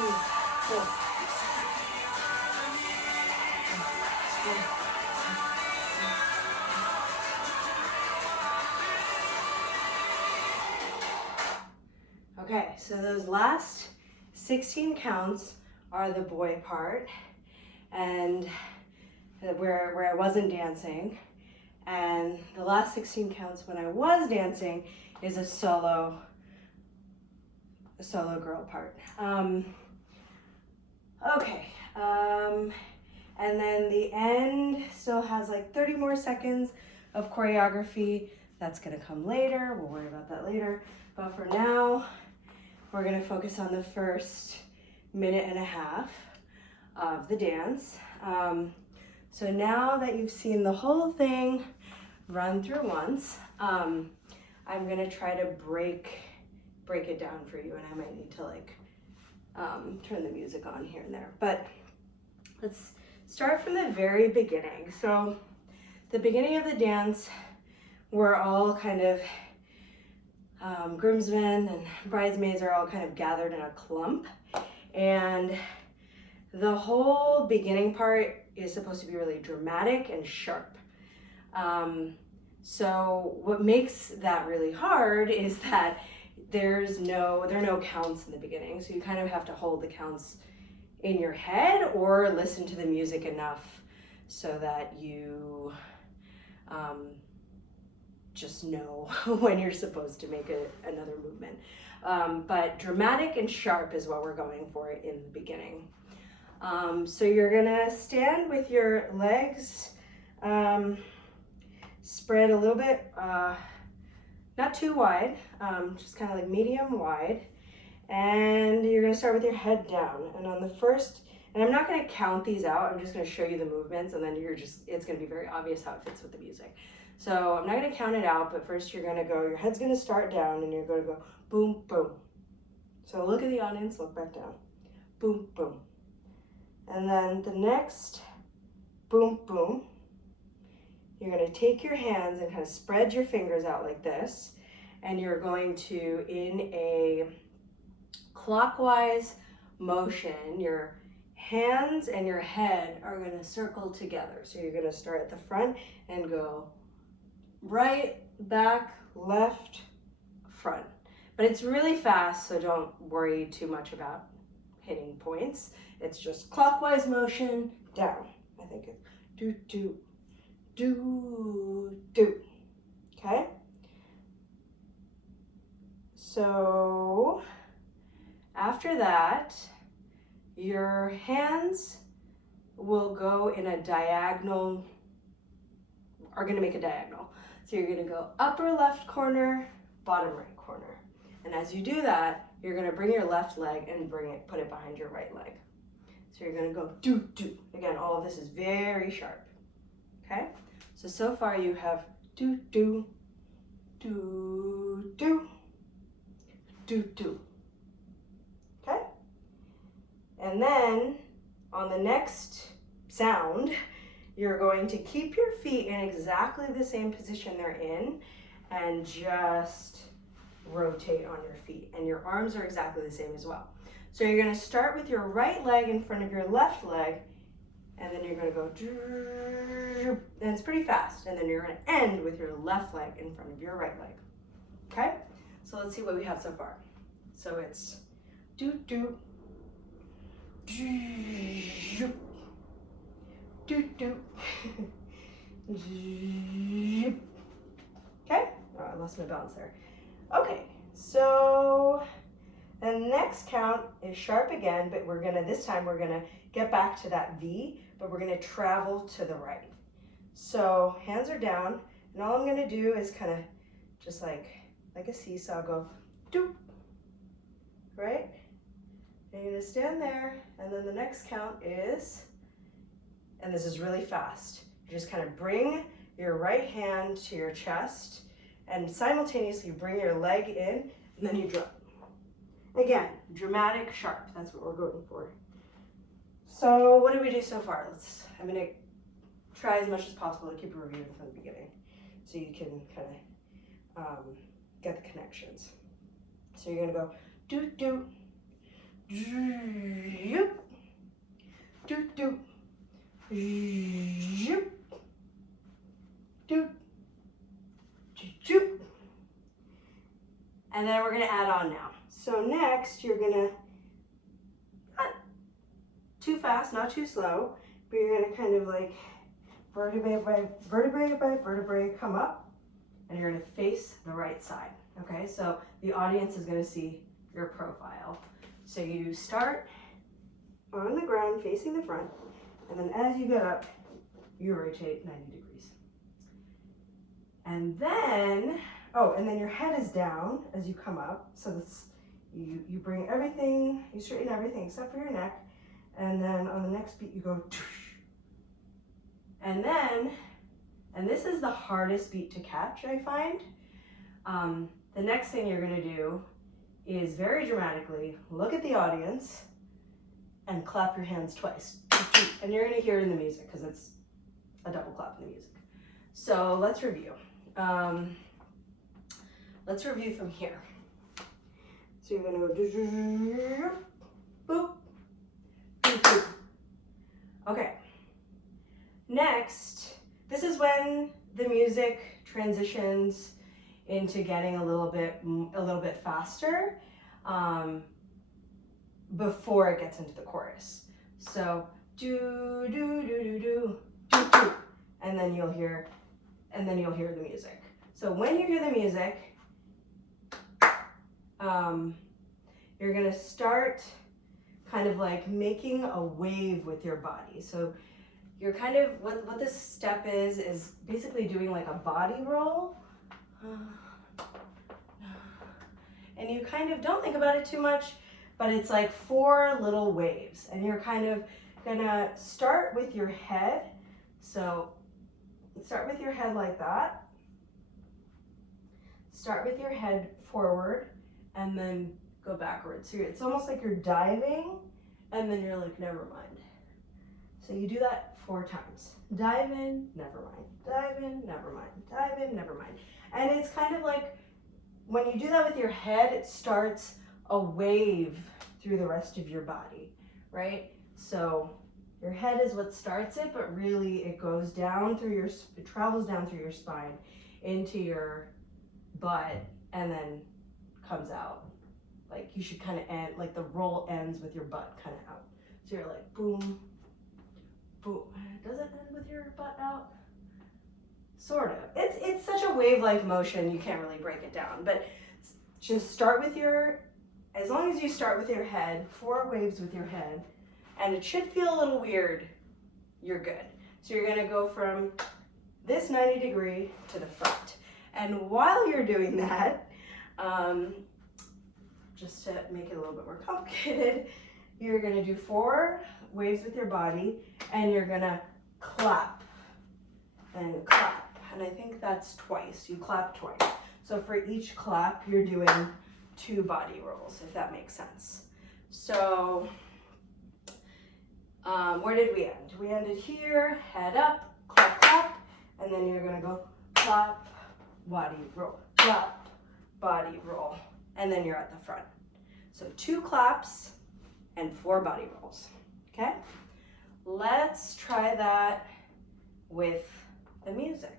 3, 4. Okay, so those last 16 counts are the boy part, and where I wasn't dancing, and the last 16 counts when I was dancing is a solo girl part. And then the end still has like 30 more seconds of choreography. That's gonna come later, we'll worry about that later. But for now, we're gonna focus on the first minute and a half of the dance. So now that you've seen the whole thing run through once, I'm gonna try to break it down for you, and I might need to like turn the music on here and there. But let's start from the very beginning. So the beginning of the dance, we're all kind of groomsmen and bridesmaids are all kind of gathered in a clump, and the whole beginning part is supposed to be really dramatic and sharp. So what makes that really hard is that there are no counts in the beginning, so you kind of have to hold the counts in your head or listen to the music enough so that you just know when you're supposed to make another movement. But dramatic and sharp is what we're going for in the beginning. So you're gonna stand with your legs spread a little bit, not too wide, just kind of like medium wide. And you're gonna start with your head down. And on the first, and I'm not gonna count these out, I'm just gonna show you the movements, and then it's gonna be very obvious how it fits with the music. So I'm not gonna count it out, but first you're gonna go, your head's gonna start down, and you're gonna go boom, boom. So look at the audience, look back down. Boom, boom. And then the next boom, boom, you're gonna take your hands and kind of spread your fingers out like this, and you're going to, in a clockwise motion, your hands and your head are gonna circle together. So you're gonna start at the front and go right, back, left, front. But it's really fast, so don't worry too much about hitting points. It's just clockwise motion, down. I think it's do, do, do, do. Okay? So after that, your hands will go in a diagonal, are gonna make a diagonal. So you're gonna go upper left corner, bottom right corner. And as you do that, you're gonna bring your left leg and put it behind your right leg. So you're gonna go do, do. Again, all of this is very sharp, okay? So far you have do, do, do, do, do, do, okay? And then on the next sound, you're going to keep your feet in exactly the same position they're in and just rotate on your feet. And your arms are exactly the same as well. So you're gonna start with your right leg in front of your left leg, and then you're gonna go, and it's pretty fast. And then you're gonna end with your left leg in front of your right leg. Okay? So let's see what we have so far. So it's do, do, do, do, do. Okay? Oh, I lost my balance there. Okay, so the next count is sharp again, but this time we're gonna get back to that V, but we're gonna travel to the right. So hands are down, and all I'm gonna do is kind of just like a seesaw, go do, right? And you're gonna stand there, and then the next count is, and this is really fast, you just kind of bring your right hand to your chest, and simultaneously bring your leg in, and then you drop. Again, dramatic, sharp, that's what we're going for. So what did we do so far? I'm gonna try as much as possible to keep reviewing from the beginning so you can kind of get the connections. So you're gonna go do, do, do, too fast, not too slow, but you're gonna kind of like vertebrae by vertebrae come up, and you're gonna face the right side, okay? So the audience is gonna see your profile. So you start on the ground facing the front, and then as you get up, you rotate 90 degrees. And then, oh, and then your head is down as you come up. So this, you bring everything, you straighten everything except for your neck. And then on the next beat, you go, and then, and this is the hardest beat to catch, I find. The next thing you're gonna do is very dramatically look at the audience and clap your hands twice. And you're gonna hear it in the music because it's a double clap in the music. So let's review. Let's review from here. So you're gonna go boop, boop, boop. Okay. Next, this is when the music transitions into getting a little bit faster before it gets into the chorus. So do do do do do do do, and then you'll hear the music. So when you hear the music, you're gonna start kind of like making a wave with your body. So you're kind of, what this step is basically doing like a body roll. And you kind of don't think about it too much, but it's like 4 little waves. And you're kind of gonna start with your head. So start with your head like that. Start with your head forward and then go backwards. So it's almost like you're diving and then you're like, never mind. So you do that 4 times. Dive in, never mind. Dive in, never mind. Dive in, never mind. And it's kind of like, when you do that with your head, it starts a wave through the rest of your body, right? So your head is what starts it, but really it goes down through it travels down through your spine into your butt and then comes out. Like you should kind of end, like the roll ends with your butt kind of out. So you're like boom, boom. Does it end with your butt out? Sort of. It's such a wave-like motion, you can't really break it down. But just start with as long as you start with your head, 4 waves with your head, and it should feel a little weird, you're good. So you're gonna go from this 90 degree to the front. And while you're doing that, just to make it a little bit more complicated, you're gonna do 4 waves with your body, and you're gonna clap and clap. And I think that's twice. You clap twice. So for each clap, you're doing 2 body rolls, if that makes sense. So where did we end? We ended here, head up, clap, clap, and then you're gonna go clap, body roll, clap, body roll, and then you're at the front. So 2 claps and 4 body rolls, okay? Let's try that with the music.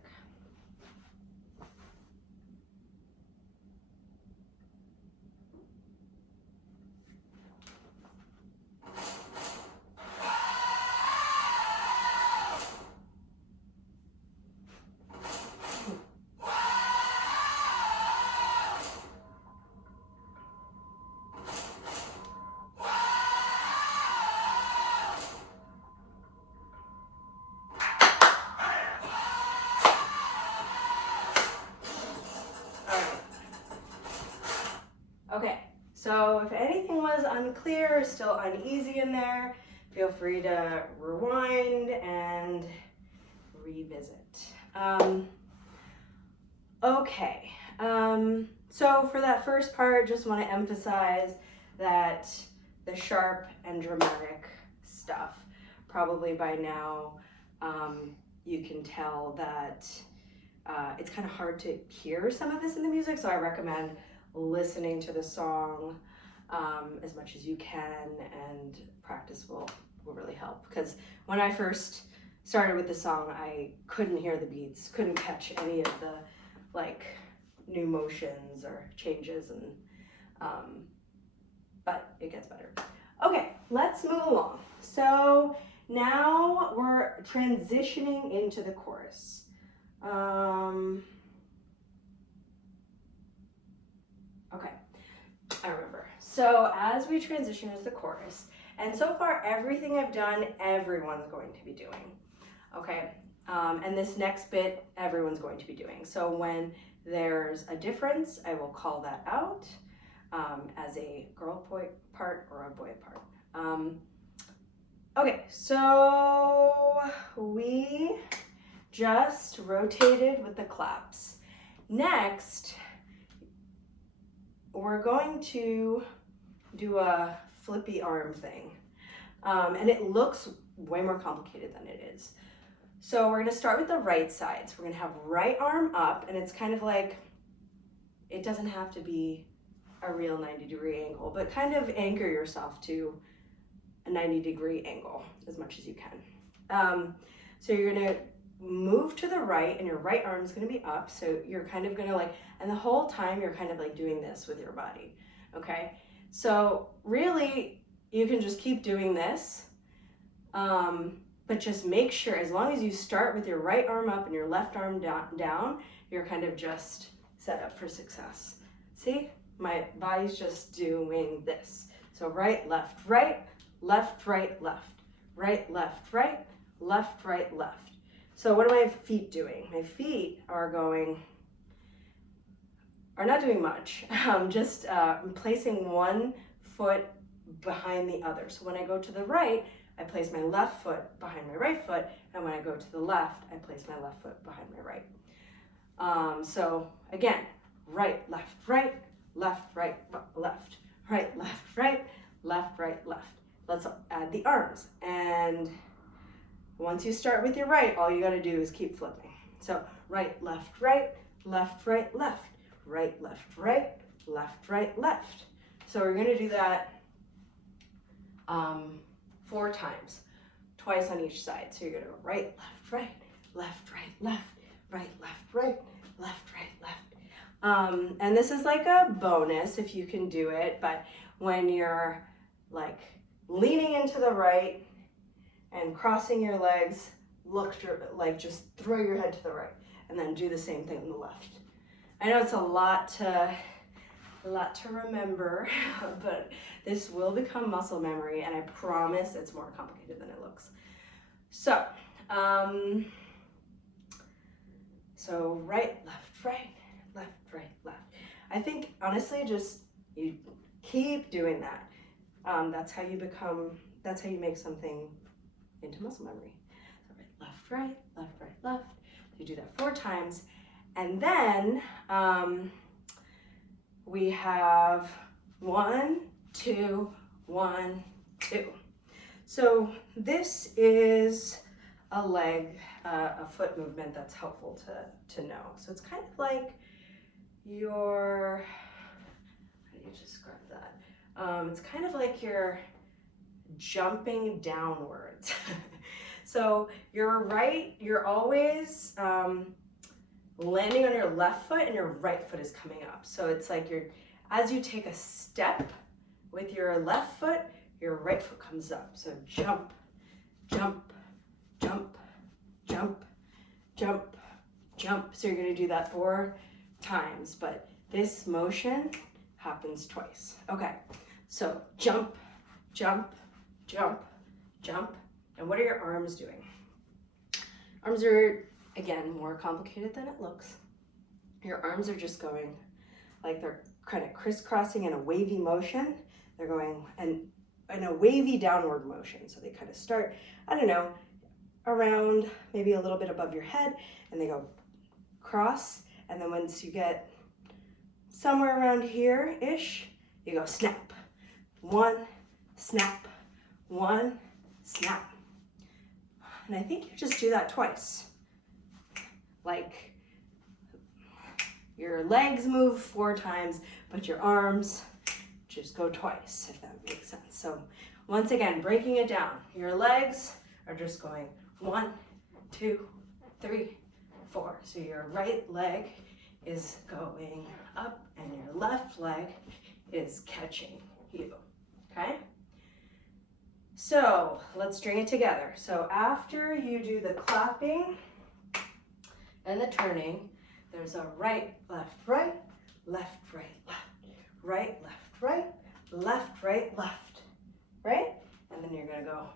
Okay, so if anything was unclear or still uneasy in there, feel free to rewind and revisit. Okay, so for that first part, just want to emphasize that the sharp and dramatic stuff, probably by now you can tell that it's kind of hard to hear some of this in the music, so I recommend listening to the song as much as you can, and practice will really help. Because when I first started with the song, I couldn't hear the beats, couldn't catch any of the like new motions or changes, and but it gets better. Okay, let's move along. So now we're transitioning into the chorus. Okay, I remember. So as we transition into the chorus, and so far everything I've done, everyone's going to be doing. Okay, and this next bit, everyone's going to be doing. So when there's a difference, I will call that out as a girl part or a boy part. Okay, so we just rotated with the claps. Next, we're going to do a flippy arm thing. And it looks way more complicated than it is. So we're gonna start with the right side. So we're gonna have right arm up, and it's kind of like, it doesn't have to be a real 90-degree angle, but kind of anchor yourself to a 90-degree angle as much as you can. So you're gonna move to the right, and your right arm is gonna be up. So you're kind of gonna like, and the whole time you're kind of like doing this with your body, okay? So really, you can just keep doing this, but just make sure, as long as you start with your right arm up and your left arm down, you're kind of just set up for success. See, my body's just doing this. So right, left, right, left, right, left, right, left, right, left, right, left. So what are my feet doing? My feet are not doing much. Just placing one foot behind the other. So when I go to the right, I place my left foot behind my right foot, and when I go to the left, I place my left foot behind my right. So again, right, left, right, left, right, left, right, left, right, left, right, left. Let's add the arms. And once you start with your right, all you gotta do is keep flipping. So right, left, right, left, right, left, right, left, right, left, right, left. So we're gonna do that 4 times, twice on each side. So you're gonna go right, left, right, left, right, left, right, left, right, left, right, left. And this is like a bonus if you can do it, but when you're like leaning into the right and crossing your legs, like just throw your head to the right, and then do the same thing on the left. I know it's a lot to remember, but this will become muscle memory, and I promise it's more complicated than it looks. So, so right, left, right, left, right, left. I think honestly, just you keep doing that. That's how you make something into muscle memory. So right, left, right, left. You do that 4 times, and then we have 1, 2, 1, 2. So this is a foot movement that's helpful to know. So it's kind of like your, how do you describe that? It's kind of like you're jumping downwards. So you're always landing on your left foot, and your right foot is coming up. So it's like as you take a step with your left foot, your right foot comes up. So jump, jump, jump, jump, jump, jump. So you're gonna do that 4 times, but this motion happens twice. Okay, so jump, jump, jump, jump. And what are your arms doing? Arms are, again, more complicated than it looks. Your arms are just going like they're kind of crisscrossing in a wavy motion. They're going in a wavy downward motion. So they kind of start, I don't know, around maybe a little bit above your head, and they go cross. And then once you get somewhere around here-ish, you go snap. 1, snap, 1, snap. And I think you just do that twice. Like your legs move 4 times, but your arms just go twice, if that makes sense. So once again, breaking it down, your legs are just going 1, 2, 3, 4. So your right leg is going up, and your left leg is catching you, okay? So let's string it together. So after you do the clapping and the turning, there's a right, left, right, left, right, left, right, left, right, left, right, left, right? And then you're gonna go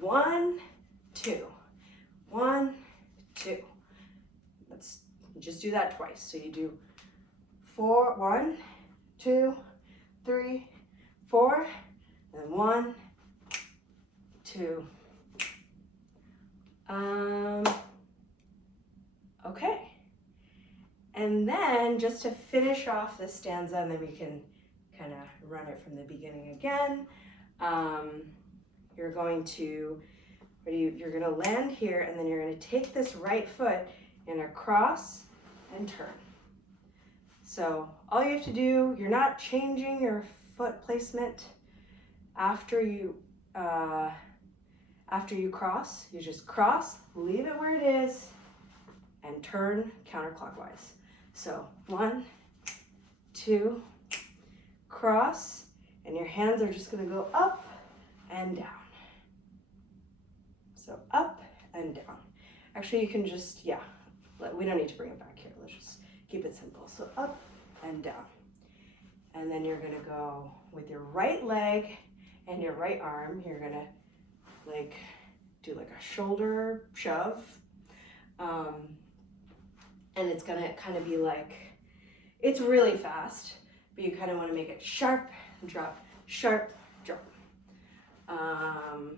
1, 2, 1, 2. Let's just do that twice. So you do 4, 1, 2, 3, 4, and 1, 2. Okay. And then just to finish off this stanza, and then we can kind of run it from the beginning again. You're going to land here, and then you're going to take this right foot and across and turn. So all you have to do, you're not changing your foot placement after you cross. You just cross, leave it where it is, and turn counterclockwise. So 1, 2, cross, and your hands are just going to go up and down. So up and down. Actually, you can just, we don't need to bring it back here. Let's just keep it simple. So up and down. And then you're going to go with your right leg and your right arm. You're going to do a shoulder shove. And it's going to kind of be it's really fast, but you kind of want to make it sharp, drop, sharp, drop.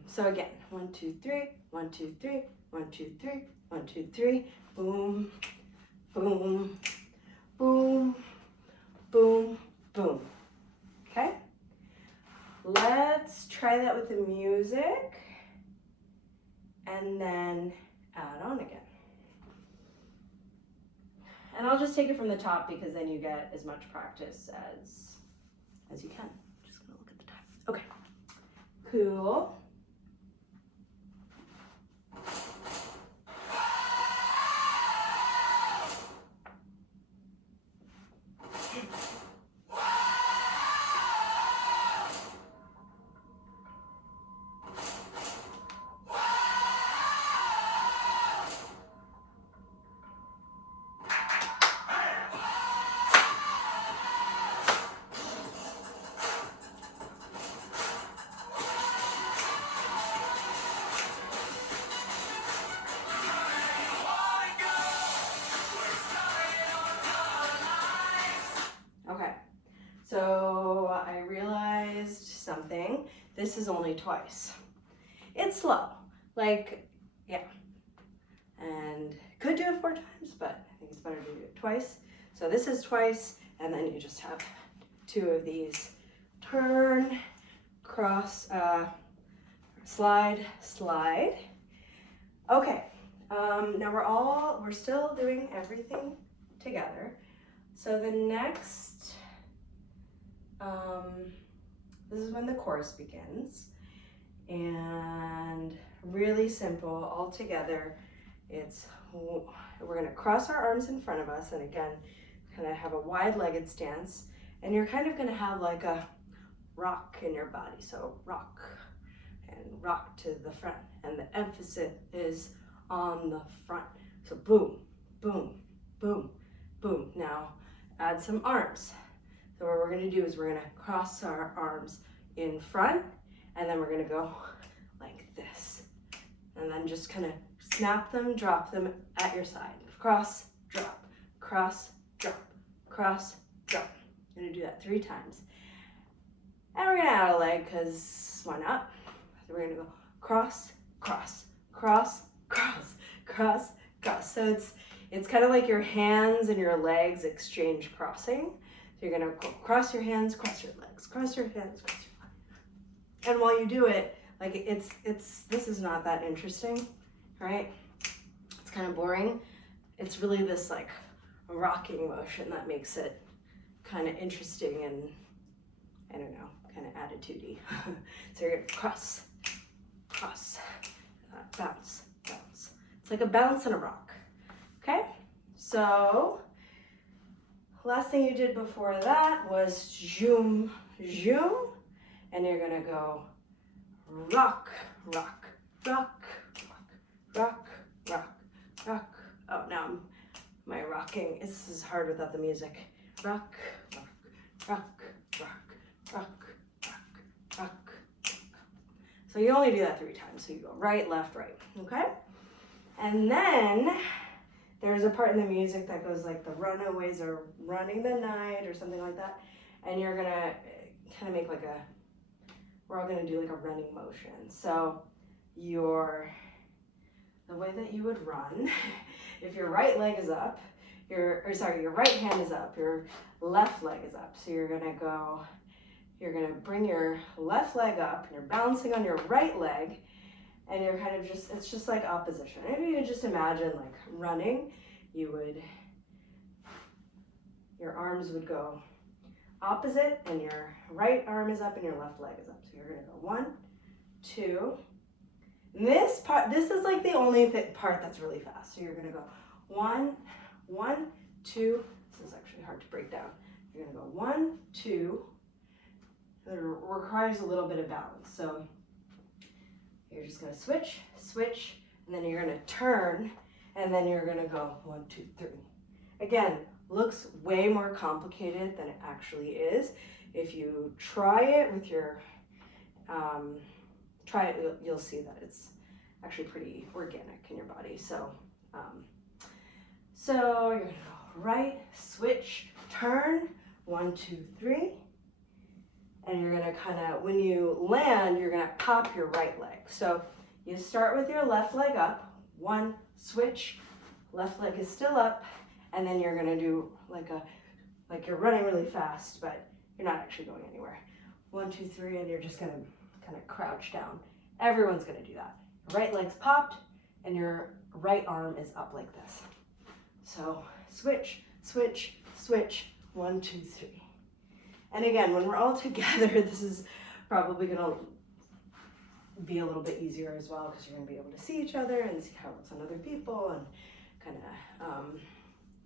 So again, 1, 2, 3, 1, 2, 3, 1, 2, 3, 1, 2, 3, boom, boom, boom, boom, boom. Okay? Let's try that with the music and then add on again. And I'll just take it from the top because then you get as much practice as you can. Just gonna look at the time. Okay, cool. So I realized something. This is only twice. It's slow, and could do it 4 times, but I think it's better to do it twice. So this is twice, and then you just have 2 of these. Turn, cross, slide, slide. Okay, now we're still doing everything together. So the next, this is when the chorus begins, and really simple, all together. We're gonna cross our arms in front of us, and again, kind of have a wide-legged stance, and you're kind of gonna have like a rock in your body. So rock and rock to the front, and the emphasis is on the front. So boom, boom, boom, boom. Now add some arms. So what we're gonna do is we're gonna cross our arms in front, and then we're gonna go like this. And then just kind of snap them, drop them at your side. Cross, drop, cross, drop, cross, drop. I'm gonna do that 3 times. And we're gonna add a leg, because why not? So we're gonna go cross, cross, cross, cross, cross, cross. So it's kind of like your hands and your legs exchange crossing. So you're gonna cross your hands, cross your legs, cross your hands, cross your legs. And while you do it, this is not that interesting, right? It's kind of boring. It's really this rocking motion that makes it kind of interesting and, I don't know, kind of attitude-y. So you're gonna cross, cross, bounce, bounce. It's like a bounce and a rock, okay? So, last thing you did before that was zoom, zoom, and you're gonna go rock, rock, rock, rock, rock, rock, rock. Oh, now my rocking, this is hard without the music. Rock, rock, rock, rock, rock, rock, rock. So you only do that 3 times. So you go right, left, right, okay? And then there's a part in the music that goes like the runaways are running the night or something like that. And you're gonna kind of make like we're all gonna do like a running motion. So the way that you would run, if your right leg is up, your right hand is up, your left leg is up. So you're gonna bring your left leg up and you're balancing on your right leg and you're kind of it's just like opposition. If you just imagine like running, your arms would go opposite and your right arm is up and your left leg is up. So you're gonna go 1, 2. This is like the only part that's really fast. So you're gonna go 1, 1, 2. This is actually hard to break down. You're gonna go 1, 2. It requires a little bit of balance. So you're just gonna switch, switch, and then you're gonna turn, and then you're gonna go 1, 2, 3. Again, looks way more complicated than it actually is. If you try it with your, you'll see that it's actually pretty organic in your body. So, so you're gonna go right, switch, turn, 1, 2, 3. And you're gonna when you land, you're gonna pop your right leg. So you start with your left leg up, 1, switch, left leg is still up, and then you're gonna do like you're running really fast, but you're not actually going anywhere. 1, 2, 3, and you're just gonna kind of crouch down. Everyone's gonna do that. Your right leg's popped, and your right arm is up like this. So switch, switch, switch, 1, 2, 3. And again, when we're all together, this is probably gonna be a little bit easier as well because you're gonna be able to see each other and see how it looks on other people and kind of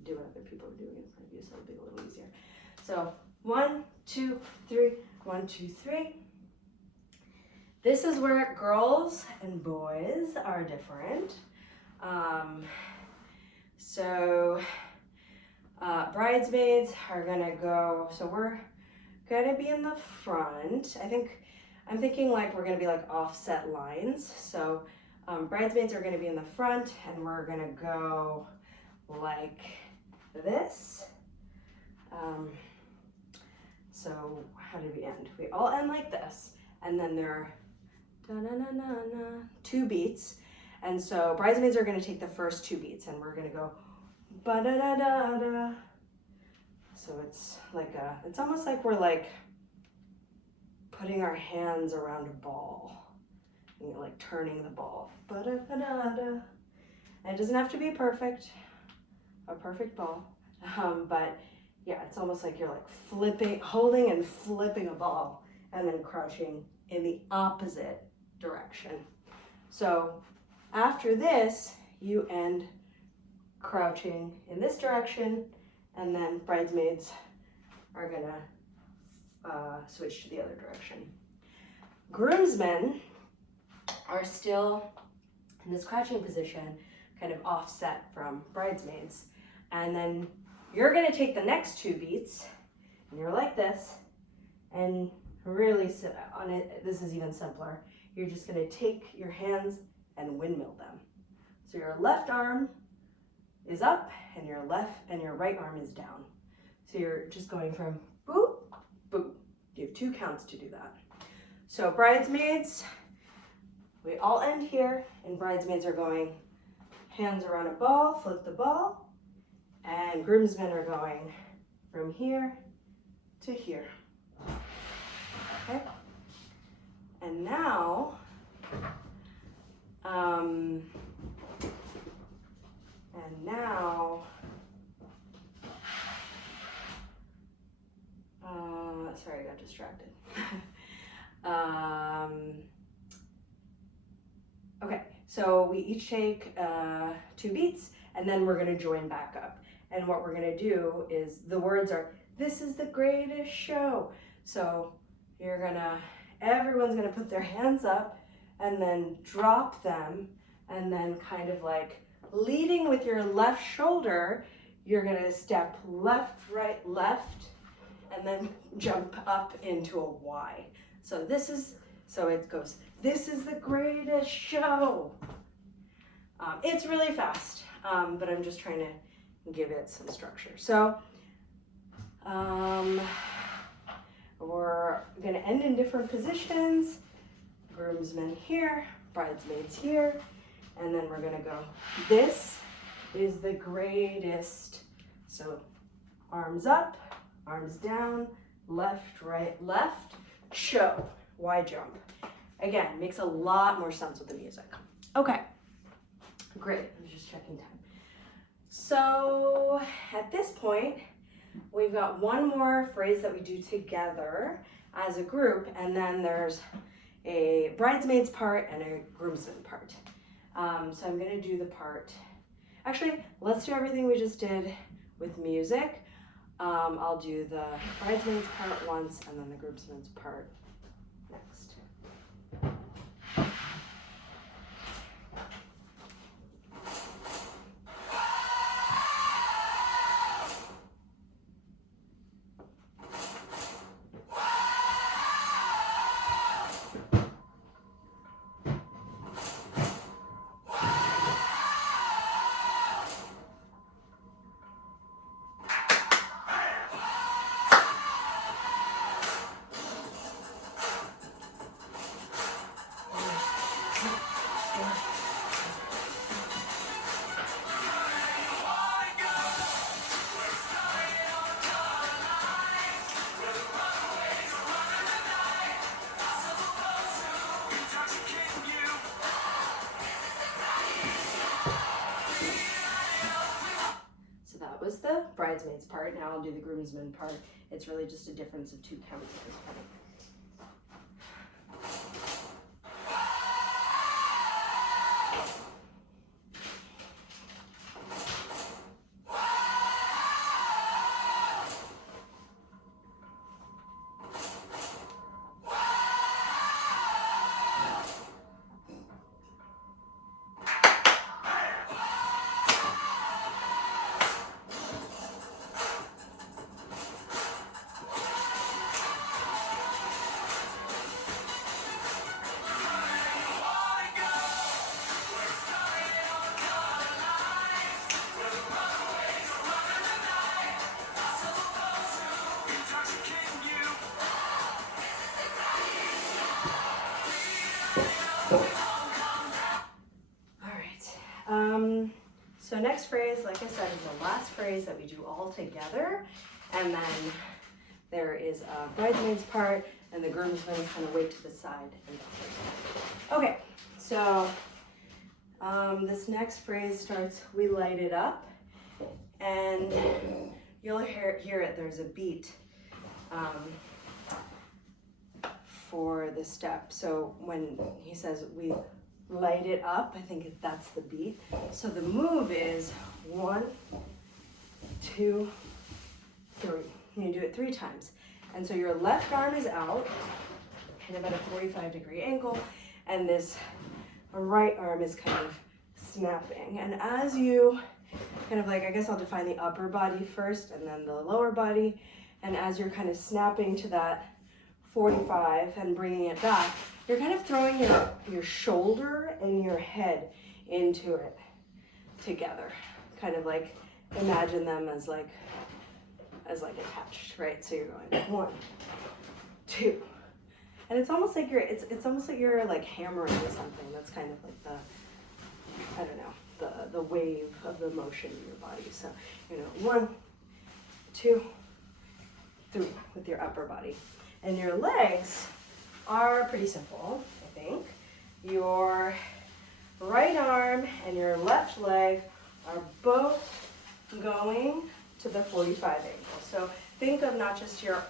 do what other people are doing in front of you, so it'll be a little easier. So 1, 2, 3, 1, 2, 3. This is where girls and boys are different. Bridesmaids are gonna go, so we're gonna be in the front. I'm thinking like we're gonna be like offset lines. So bridesmaids are gonna be in the front and we're gonna go like this. So how did we end? We all end like this, and then there are 2 beats. And so bridesmaids are gonna take the first 2 beats and we're gonna go ba-da-da-da-da. So it's like it's almost like we're like putting our hands around a ball and you're like turning the ball. Ba-da-da-da-da. And it doesn't have to be a perfect ball. But yeah, it's almost like you're like holding and flipping a ball and then crouching in the opposite direction. So after this, you end crouching in this direction, and then bridesmaids are gonna switch to the other direction. Groomsmen are still in this crouching position, kind of offset from bridesmaids. And then you're gonna take the next 2 beats, and you're like this, and really sit on it. This is even simpler. You're just gonna take your hands and windmill them. So your left arm is up and your right arm is down. So you're just going from boop, boop. You have 2 counts to do that. So bridesmaids, we all end here, and bridesmaids are going hands around a ball, flip the ball, and groomsmen are going from here to here. Okay? And now, sorry, I got distracted. Okay, so we each take 2 beats, and then we're gonna join back up. And what we're gonna do is, the words are, "This is the greatest show." So you're gonna, everyone's gonna put their hands up and then drop them, and then kind of like leading with your left shoulder, you're gonna step left, right, left, and then jump up into a Y. So it goes, this is the greatest show. It's really fast, but I'm just trying to give it some structure. So we're gonna end in different positions. Groomsmen here, bridesmaids here, and then we're gonna go, this is the greatest. So arms up, arms down, left, right, left, show, Y jump. Again, makes a lot more sense with the music. Okay, great, I'm just checking time. So at this point, we've got one more phrase that we do together as a group, and then there's a bridesmaid's part and a groomsman part. So I'm gonna do the part, actually, let's do everything we just did with music. I'll do the bridesmaid's part once and then the groomsman's part next. Was the bridesmaid's part. Now I'll do the groomsman part. It's really just a difference of 2 counts at this point. So next phrase, like I said, is the last phrase that we do all together. And then there is a bridesmaid's part and the groomsmen kind of wait to the side. Okay, so this next phrase starts, we light it up. And you'll hear it, there's a beat for the step. So when he says we light it up, I think that's the beat. So the move is 1, 2, 3. You do it 3 times. And so your left arm is out, kind of at a 45-degree angle, and this right arm is kind of snapping. And as you kind of like, I guess I'll define the upper body first and then the lower body. And as you're kind of snapping to that 45 and bringing it back, you're kind of throwing your shoulder and your head into it together. Kind of like imagine them as like attached, right? So you're going 1, 2. And it's almost like you're like hammering something. That's kind of like the, I don't know, the wave of the motion in your body. So, 1, 2, 3 with your upper body. And your legs are pretty simple, I think. Your right arm and your left leg are both going to the 45 angle. So think of not just your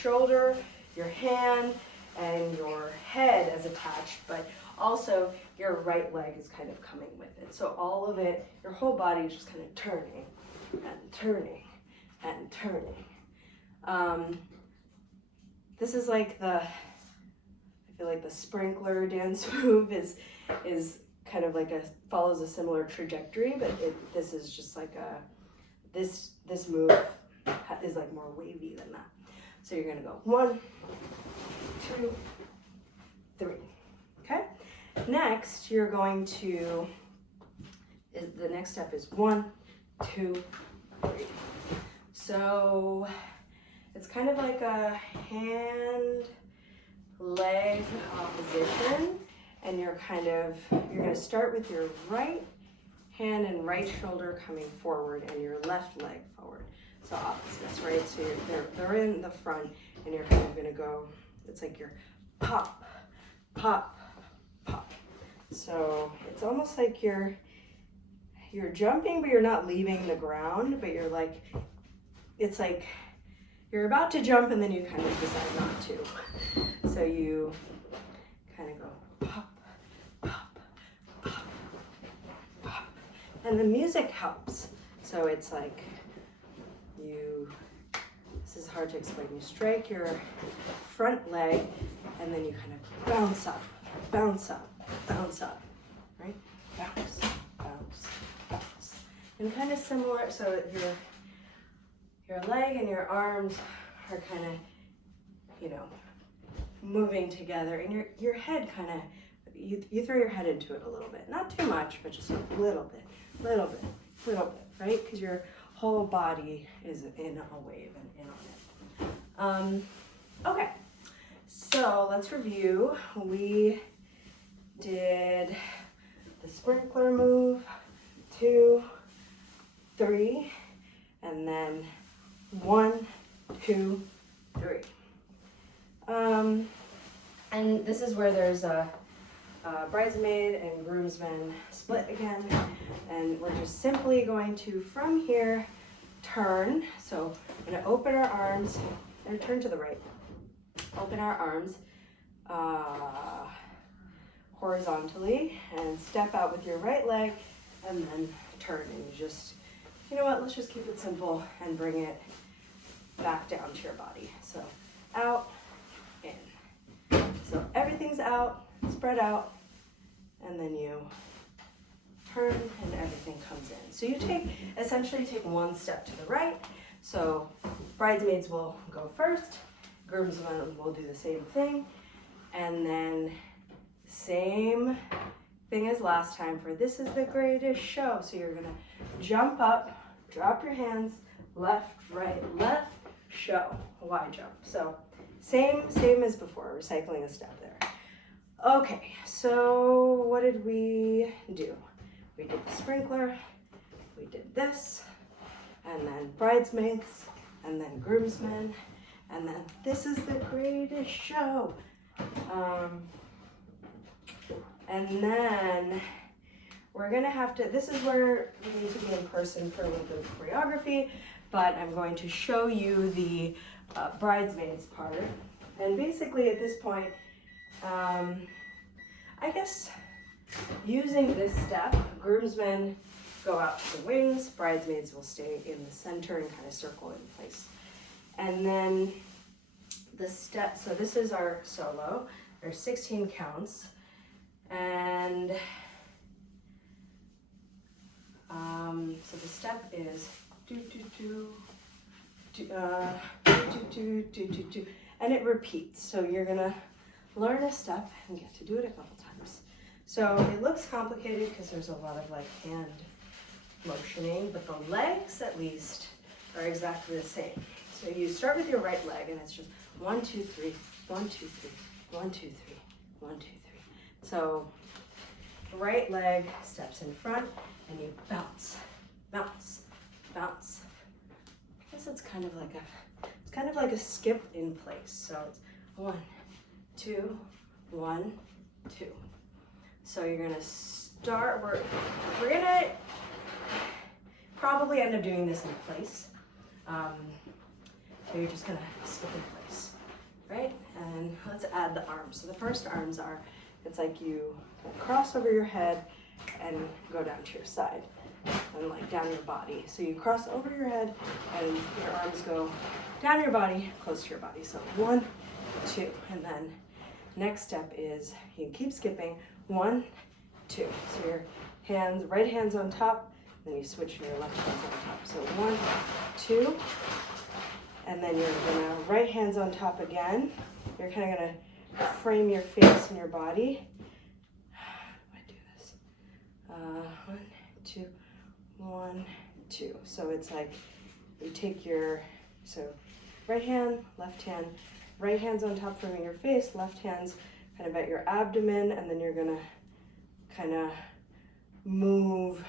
shoulder, your hand, and your head as attached, but also your right leg is kind of coming with it. So all of it, your whole body is just kind of turning and turning and turning. This is like feel like the sprinkler dance move is kind of like follows a similar trajectory, but this is just like this move is like more wavy than that. So you're gonna go 1, 2, 3. Okay. Next, you're going to. The next step is 1, 2, 3. So it's kind of like a hand leg opposition, and you're going to start with your right hand and right shoulder coming forward and your left leg forward. So opposites, right? So they're in the front, and you're kind of going to go, it's like you're pop, pop, pop. So it's almost like you're jumping, but you're not leaving the ground, but you're like, it's like you're about to jump and then you kind of decide not to. So you kind of go pop, pop, pop, pop. And the music helps. So it's like this is hard to explain. You strike your front leg and then you kind of bounce up, bounce up, bounce up, right? Bounce, bounce, bounce. And kind of similar, so your leg and your arms are kind of, moving together, and your head kind of, you throw your head into it a little bit. Not too much, but just a little bit, right? Because your whole body is in a wave and in on it. Okay, so let's review. We did the sprinkler move, 2, 3, and then 1, 2, 3. And this is where there's a bridesmaid and groomsmen split again, and we're just simply going to, from here, turn. So we're going to open our arms and turn to the right. Open our arms horizontally and step out with your right leg, and then turn, and you just, let's just keep it simple and bring it back down to your body. So out, in. So everything's out, spread out, and then you turn and everything comes in. So you essentially take one step to the right. So bridesmaids will go first, groomsmen will do the same thing, and then same thing as last time for This Is the Greatest Show. So you're gonna jump up, drop your hands, left, right, left, show, Y jump. So same as before, recycling a step there. Okay, so what did we do? We did the sprinkler, we did this, and then bridesmaids, and then groomsmen, and then This Is the Greatest Show. And then we're gonna have to, this is where we need to be in person for a little bit of choreography, but I'm going to show you the bridesmaids part. And basically at this point, I guess using this step, groomsmen go out to the wings, bridesmaids will stay in the center and kind of circle in place. And then the step, so this is our solo, there's 16 counts. And so the step is do do do do do do do do do, and it repeats. So you're gonna learn a step and get to do it a couple times. So it looks complicated because there's a lot of like hand motioning, but the legs at least are exactly the same. So you start with your right leg, and it's just 1, 2, 3, 1, 2, 3, 1, 2, 3, 1, 2, 3. So right leg steps in front, and you bounce, bounce, bounce. I guess it's kind of like a skip in place. So it's 1, 2, 1, 2. So you're gonna start. We're gonna probably end up doing this in place. So you're just gonna skip in place, right? And let's add the arms. So the first arms are, it's like you cross over your head and go down to your side and like down your body. So you cross over your head and your arms go down your body, close to your body. So 1, 2, and then Next step is you keep skipping. 1, 2. So your hands, right hand's on top, then you switch your left hand's on top. So 1, 2, and then you're gonna, right hand's on top again. You're kind of gonna frame your face and your body. How do I do this? 1, 2, 1, 2. So it's like you take your, so right hand, right hand's on top framing your face, left hand's kind of at your abdomen, and then you're gonna kind of move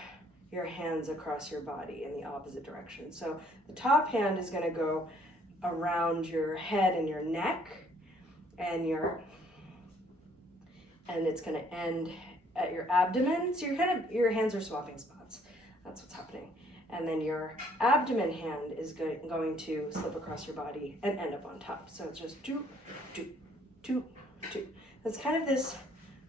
your hands across your body in the opposite direction. So the top hand is gonna go around your head and your neck, and it's gonna end at your abdomen. So your hands are swapping spots. That's what's happening. And then your abdomen hand is going to slip across your body and end up on top. So it's just 2, 2, 2, 2. It's kind of this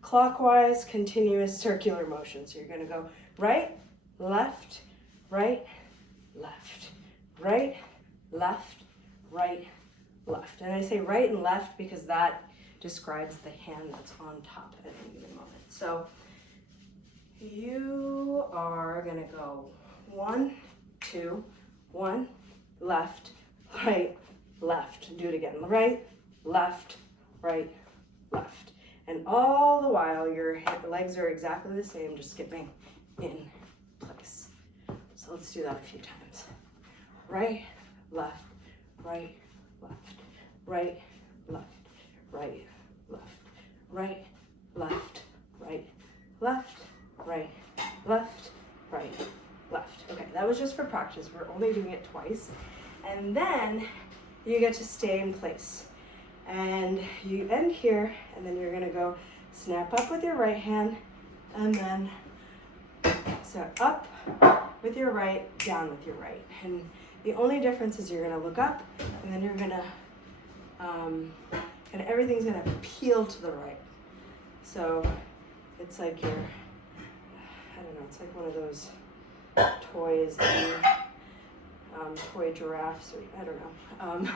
clockwise, continuous circular motion. So you're gonna go right, left, right, left, right, left, right, left. And I say right and left because that describes the hand that's on top at any given moment. So you are gonna go 1, 2, 1, left, right, left. Do it again. Right, left, right, left. And all the while your legs are exactly the same, just skipping in place. So let's do that a few times. Right, left, right, left, right, left, right, left, right, left, right, left, right, left, right, left. Okay, that was just for practice. We're only doing it twice. And then you get to stay in place. And you end here, and then you're gonna go snap up with your right hand, and then so up with your right, down with your right. And the only difference is you're gonna look up, and then you're gonna, and everything's gonna peel to the right. So it's like you're, I don't know, it's like one of those toys, toy giraffes, or I don't know,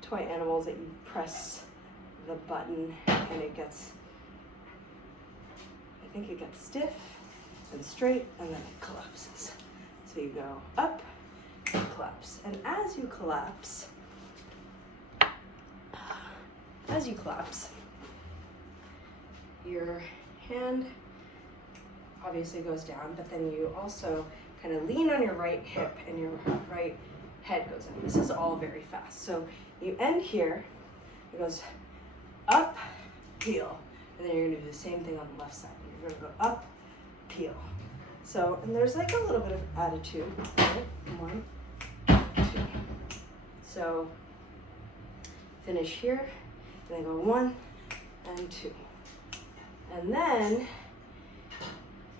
toy animals that you press the button and it gets, I think it gets stiff and straight, and then it collapses. So you go up and collapse. And as you collapse, your hand obviously goes down, but then you also kind of lean on your right hip and your right head goes in. This is all very fast. So you end here, it goes up, peel, and then you're gonna do the same thing on the left side. You're gonna go up, peel. So, and there's like a little bit of attitude. 1, 2. So finish here, and then go 1 and 2. And then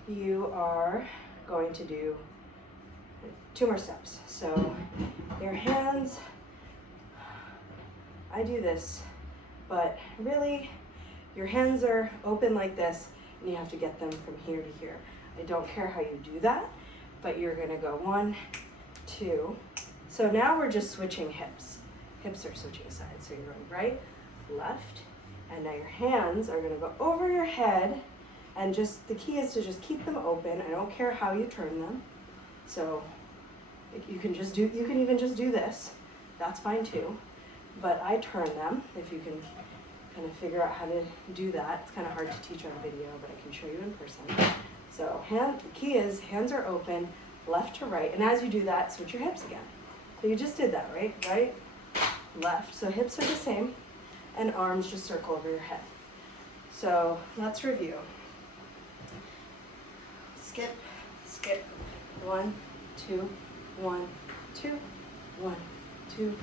you are going to do 2 more steps. So your hands, I do this, but really your hands are open like this, and you have to get them from here to here. I don't care how you do that, but you're gonna go 1, 2. So now we're just switching hips. Hips are switching sides. So you're going right, left, and now your hands are gonna go over your head, and just the key is to just keep them open. I don't care how you turn them. So you can even just do this. That's fine too. But I turn them, if you can kind of figure out how to do that. It's kind of hard to teach on video, but I can show you in person. So the key is hands are open, left to right, and as you do that, switch your hips again. So you just did that, right? Right, left. So hips are the same, and arms just circle over your head. So let's review. Skip, skip. 1, 2, 1, 2, 1, 2,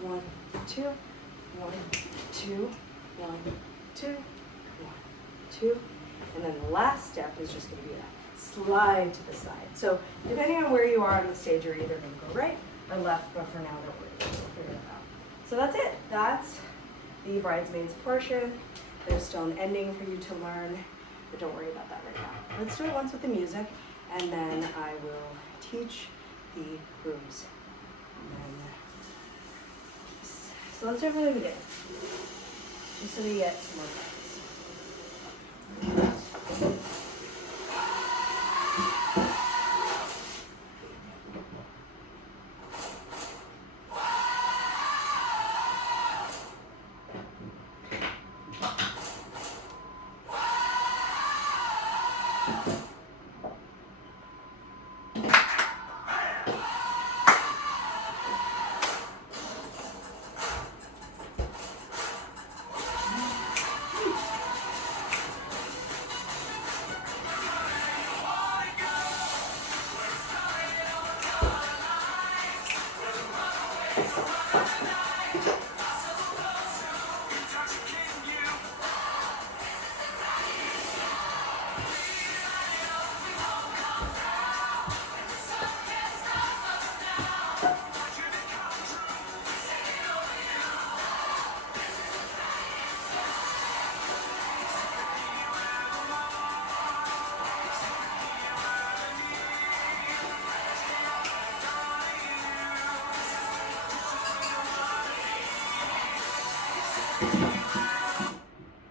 1, 2, 1, 2, 1, 2, 1, 2. And then the last step is just going to be a slide to the side. So depending on where you are on the stage, you're either going to go right or left, but for now, don't worry, we'll figure it out. So that's it. That's the bridesmaids portion. There's still an ending for you to learn, but don't worry about that right now. Let's do it once with the music, and then I will teach the grooms. And then, so let's do it from the beginning. just so we get some more practice.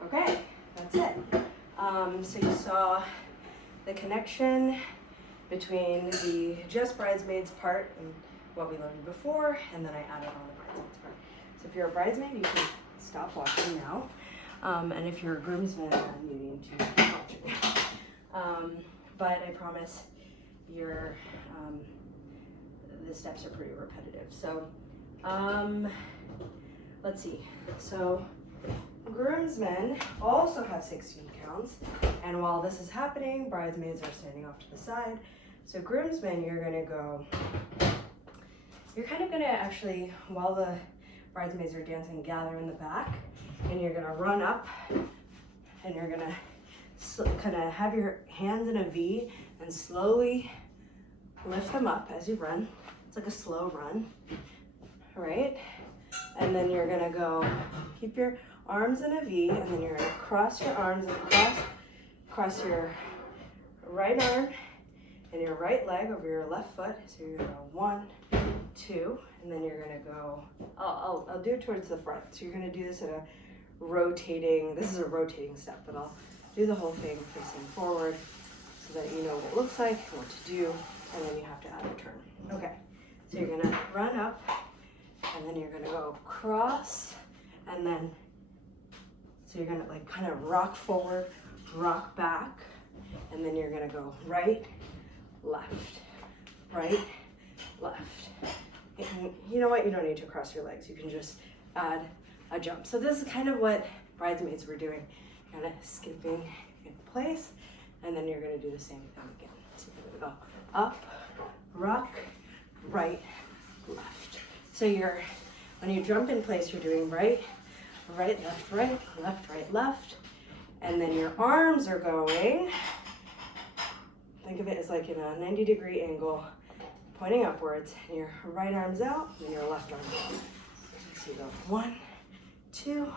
Okay, that's it. So you saw the connection between the just bridesmaids part and what we learned before, and then I added on the bridesmaids part. So if you're a bridesmaid, you can stop watching now. And if you're a groomsman, then you need to keep watching. But I promise the steps are pretty repetitive. So let's see. So groomsmen also have 16 counts, and while this is happening, bridesmaids are standing off to the side. So groomsmen, you're kind of gonna actually, while the bridesmaids are dancing, gather in the back, and you're gonna run up, and you're gonna kind of have your hands in a V and slowly lift them up as you run. It's like a slow run, all right? And then you're gonna go, keep your arms in a V, and then you're gonna cross your arms and cross your right arm and your right leg over your left foot. So you're gonna go 1, 2, and then you're gonna go, I'll do it towards the front. So you're gonna do this in a rotating, this is a rotating step, but I'll do the whole thing facing forward so that you know what it looks like and what to do, and then you have to add a turn. Okay, so you're gonna run up, and then you're gonna go cross, and then, so you're gonna like kind of rock forward, rock back, and then you're gonna go right, left, right, left. And you know what, you don't need to cross your legs, you can just add a jump. So this is kind of what bridesmaids were doing, kind of skipping in place, and then you're gonna do the same thing again. So you're gonna go up, rock, right, left. So when you jump in place, you're doing right, right, left, right, left. And then your arms are going, think of it as like in a 90-degree angle, pointing upwards, and your right arm's out, and your left arm's out. So you go 1, 2,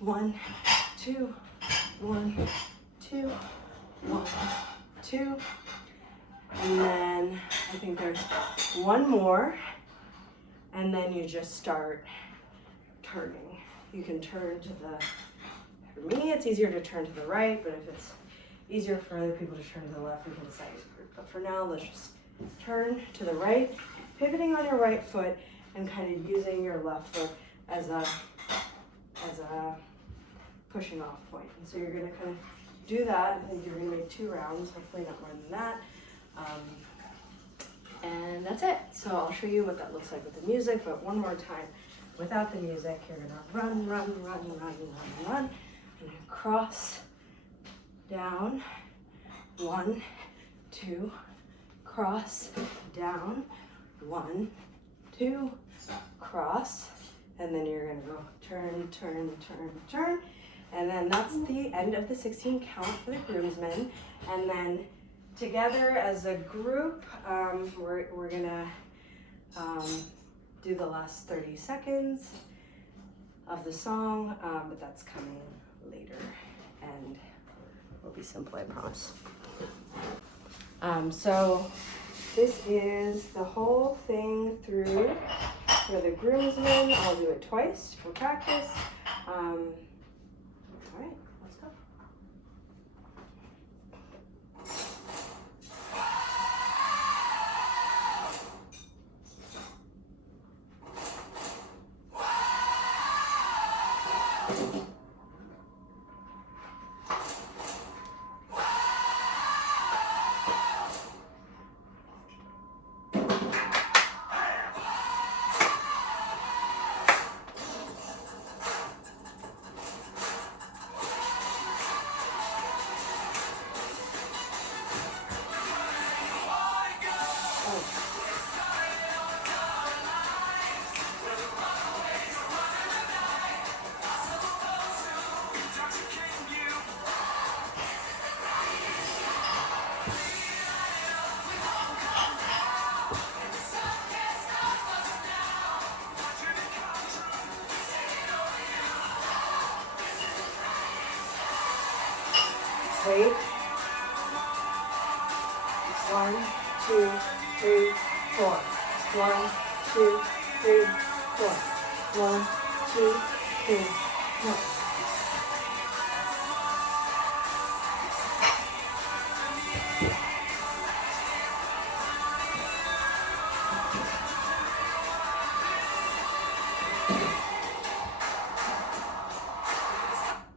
1, 2, 1, 2, 1, 2. And then I think there's one more. And then you just start turning. You can turn to for me, it's easier to turn to the right, but if it's easier for other people to turn to the left, we can decide. But for now, let's just turn to the right, pivoting on your right foot and kind of using your left foot as a pushing off point. And so you're gonna kind of do that. I think you're gonna make 2 rounds, hopefully not more than that. And that's it. So I'll show you what that looks like with the music, but one more time. Without the music, you're gonna run, run, run, run, run, run, and cross, down, 1, 2, cross, down, 1, 2, cross, and then you're gonna go turn, turn, turn, turn, and then that's the end of the 16 count for the groomsmen. And then together as a group, we're gonna do the last 30 seconds of the song, but that's coming later and will be simple, I promise. So this is the whole thing through for the groomsmen. I'll do it twice for practice. 1, 2, 3, 4. 1, 2, 3, 4. 1, 2, 3, 4.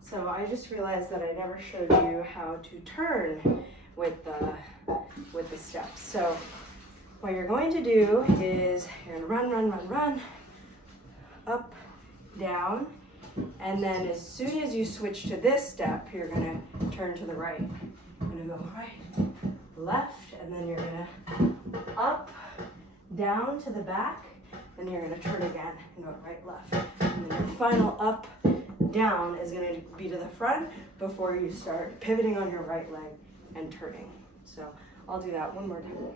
So I just realized that I never showed you how to turn with the steps. So what you're going to do is you're gonna run, run, run, run, up, down, and then as soon as you switch to this step, you're gonna turn to the right. You're gonna go right, left, and then you're gonna up, down to the back, and you're gonna turn again and go right, left. And then your final up, down is gonna be to the front before you start pivoting on your right leg and turning. So I'll do that one more time.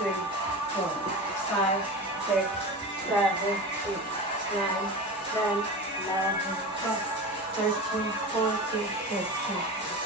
Three, 4, 5, 6, 7, 8, 9, 10, 11, 12, 13, 14, 15.